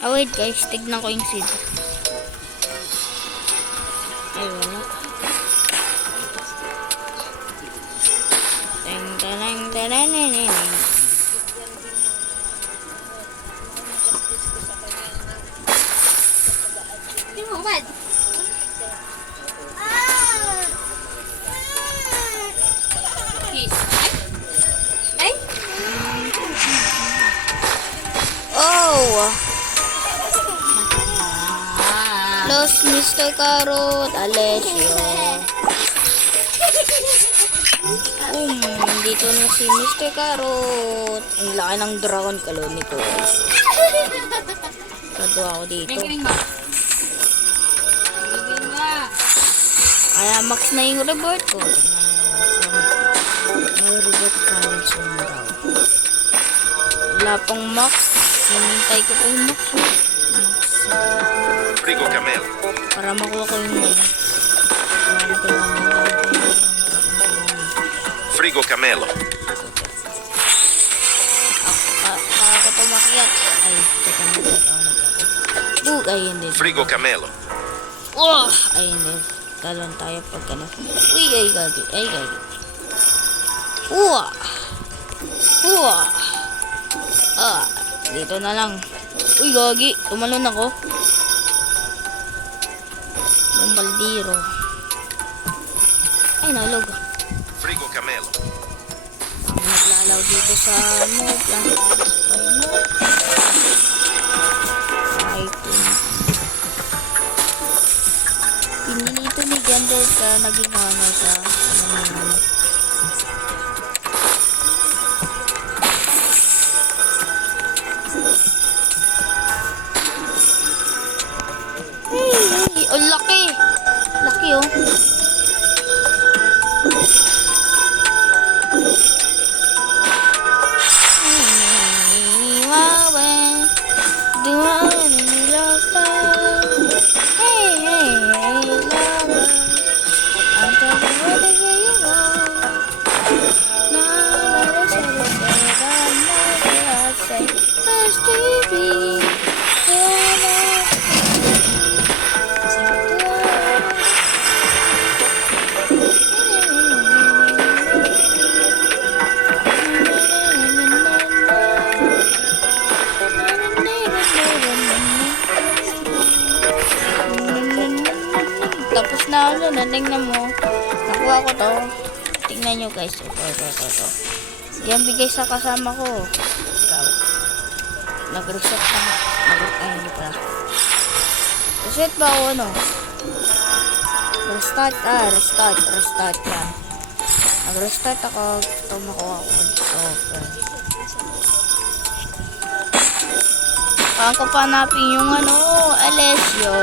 Wait guys, tignan ko yung seed. Ay, wala. Teng, teneng, teneneneng. Hindi mo, bad. Kiss. Ay? Oh! Los Mr. Carrot, Alessio. Dito na si Mr. Carrot. Ang laki ng dragon colony ko. Kado ako dito. Ring mo. Ring mo. Kaya max na yung reward ko. May reward coins yung daw. Wala pang max. Hinintay ko pa yung max. Frigo Camel. Para makuha ko yung Frigo Camelo. ako tumakyat. Ay, teka na. Ay, hindi. Frigo Camelo. Oh! Ay, hindi. Talon tayo pag ano. Uy, ay, gagi. Ay, gagi. Uwa! Uwa! Dito na lang. Uy, gagi. Tumalon ako. Yung baldiro. Ay, nalog. Frigo Camelo. Ako naglalaw dito sa ano. Pinilito ni Gender ka naging ano sa Hey, oh laki. Laki oh. Tapos na ano, natingnan mo. Nakuha ko to. Tingnan nyo guys. Ito. Yan bigay sa kasama ko. Ikaw. Nag-reset na. Ay, hindi pala. Reset ba ako ano? Restart. Restart yan. Nag-restart ako. Ito makuha ko. Okay. Paano ko panapin yung ano, Alessio.